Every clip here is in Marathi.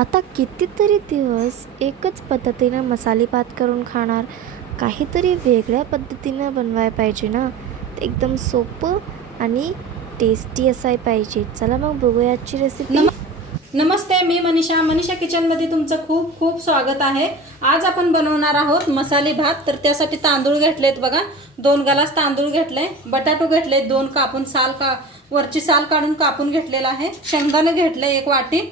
आता कितीतरी दिवस एकच पद्धतीनं मसालेपात करून खाणार. काहीतरी वेगळ्या पद्धतीनं बनवायला पाहिजे ना? ते एकदम सोपं आणि टेस्टी असाय पाहिजे. चला मग बघूया आजची रेसिपी नम नमस्ते मी मनीषा. मनीषा किचनमध्ये तुमचं खूप खूप स्वागत आहे. आज आपण बनवणार आहोत मसाले भात तर त्यासाठी तांदूळ घेतलेत बघा. दोन गलास तांदूळ घेतले. बटाटो घेतले. दोन कापून साल का वरची साल काढून कापून घेतलेला आहे. शेंगदाणे घेतले एक वाटी.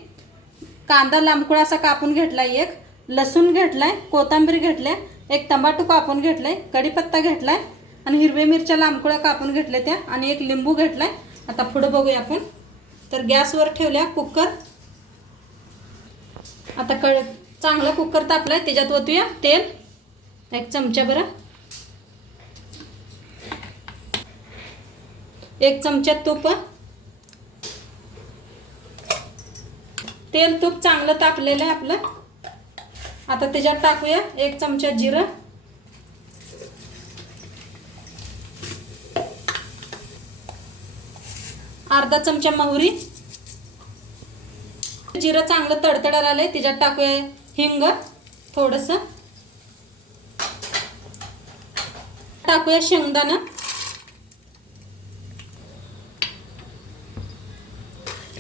कांदा लांबकुळा असा कापून घेतलाय एक लसूण घेतलाय कोथिंबीर घेतल्या एक तंबाटू कापून घेतलाय कढीपत्ता घेतलाय आणि हिरव्या मिरच्या लांबकुळ्या कापून घेतल्या त्या आणि एक लिंबू घेतलाय. आता पुढं बघूया आपण. तर गॅसवर ठेवल्या कुकर. आता कळ चांगला कुकर तापलाय त्याच्यात ओतूया. तेल. एक चमचा बरं. एक चमचा तूप. तेल तूप चांगलं तापलेलं आहे आपलं. आता त्याच्यात टाकूया एक चमचा जिरं. अर्धा चमचा मोहरी. जिरं चांगलं तडतडायला आलंय त्याच्यात टाकूया हिंग थोडंसं. टाकूया शेंगदाणा.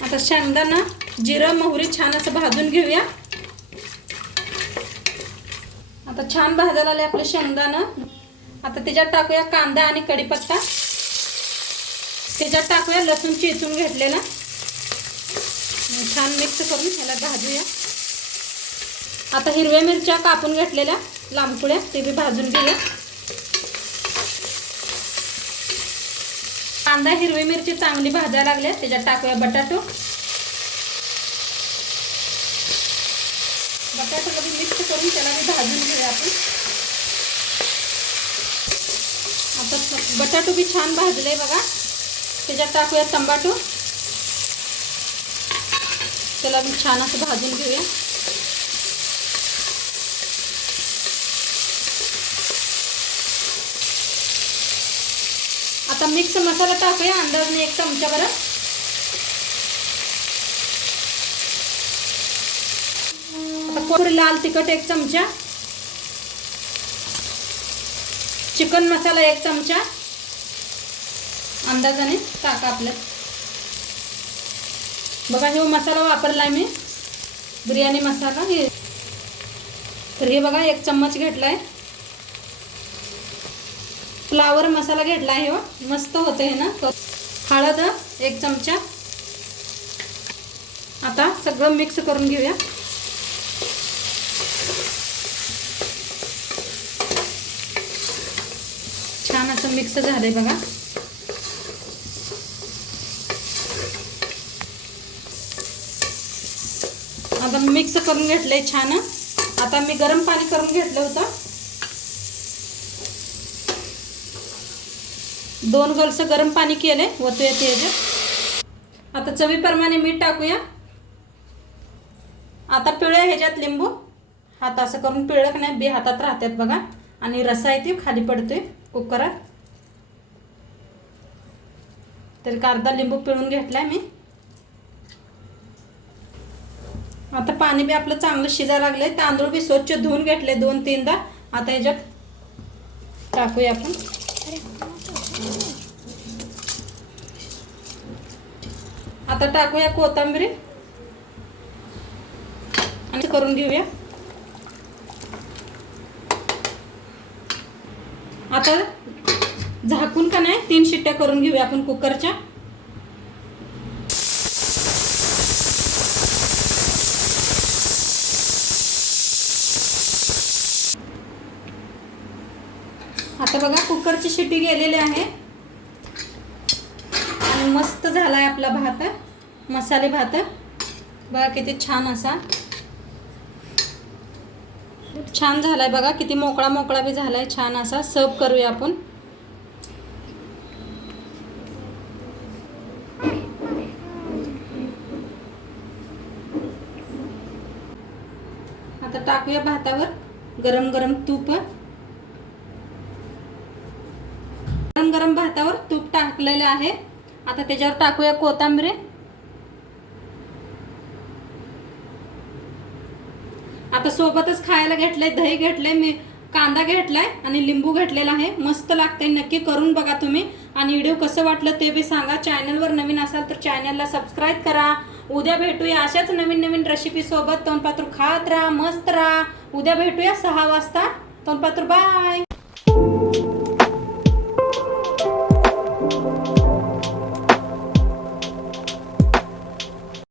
आता शेंगदाणा जिरं मोहरी छान असं भाजून घेऊया. आता छान भाजायला आले आपलं शेंगदाणं. आता त्याच्यात टाकूया कांदा आणि कढीपत्ता. त्याच्यात टाकूया लसूण चिचून घेतलेला. छान मिक्स करून ह्याला भाजूया. आता हिरव्या मिरच्या कापून घेतलेल्या लांबकुळ्या ते बी भाजून घेऊया. कांदा हिरवी मिरची चांगली भाजायला लागल्या. त्याच्यात टाकूया बटाटो. करून त्याला बी भाजून घेऊया आता बटाटो बी छान भाजले बघा. टाकूया तंबाटू. त्याला मी छान असं भाजून घेऊया. आता मिक्स मसाला टाकूया अंदाजने एक चमचा बरं आता लाल तिखट एक चमचा. चिकन मसाला एक चमचा. अंदाजाने टाका आपल्यात बघा हे मसाला वापरलाय मी. बिर्याणी मसाला हे. तर हे बघा एक चम्मच घेतलाय. फ्लावर मसाला घेतला आहे हो मस्त होतं हे ना. हळद एक चमचा. आता सगळं मिक्स करून घेऊया छान असं मिक्स झालंय बघा. आता मिक्स करून घेतलंय छान. आता मी गरम पाणी करून घेतलं होतं. दोन गलस गरम पाणी केलंय वतूया ते ह्याच्यात आता चवीप्रमाणे मीठ टाकूया. आता पिळूया ह्याच्यात लिंबू. हात असं करून पिळक नाही बी हातात राहतात बघा. आणि रसा आहे ते खाली पडतोय कुकरात. तर अर्धा लिंबू पिळून घेतला मी. आता पाणी बी आपलं चांगलं शिजा लागलंय. तांदूळ बी स्वच्छ धुवून घेतले दोन तीनदा. आता ह्याच्यात टाकूया आपण. आता टाकूया कोथिंबीर. आणि करून घेऊया. आता शिट्ट्या करून घेऊया आपण कुकरच्या. आता बघा कुकरची शिट्टी गेलेली आहे. आणि मस्त झालाय आपला भात मसाले भात. बघा किती छान असा. छान झालाय बघा किती मोकळा मोकळा बी झालाय छान असा. सर्व करूया आपण. आता टाकूया भातावर. गरम गरम तूप. गरम गरम भातावर तूप टाकलेलं आहे. आता त्याच्यावर टाकूया कोथांबरे. आता सोबतच खायला घेतलंय दही घेतलंय मी कांदा घेतलाय आणि लिंबू घेतलेला आहे. मस्त लागतंय नक्की करून बघा तुम्ही. आणि व्हिडिओ कसं वाटलं ते बी सांगा. चॅनलवर नवीन असाल तर चॅनलला सबस्क्राईब करा. उद्या भेटूया अशाच नवीन नवीन रेसिपीसोबत तोंडपात्र खात राहा मस्त राहा. उद्या भेटूया सहा वाजता. तोंडपात्र बाय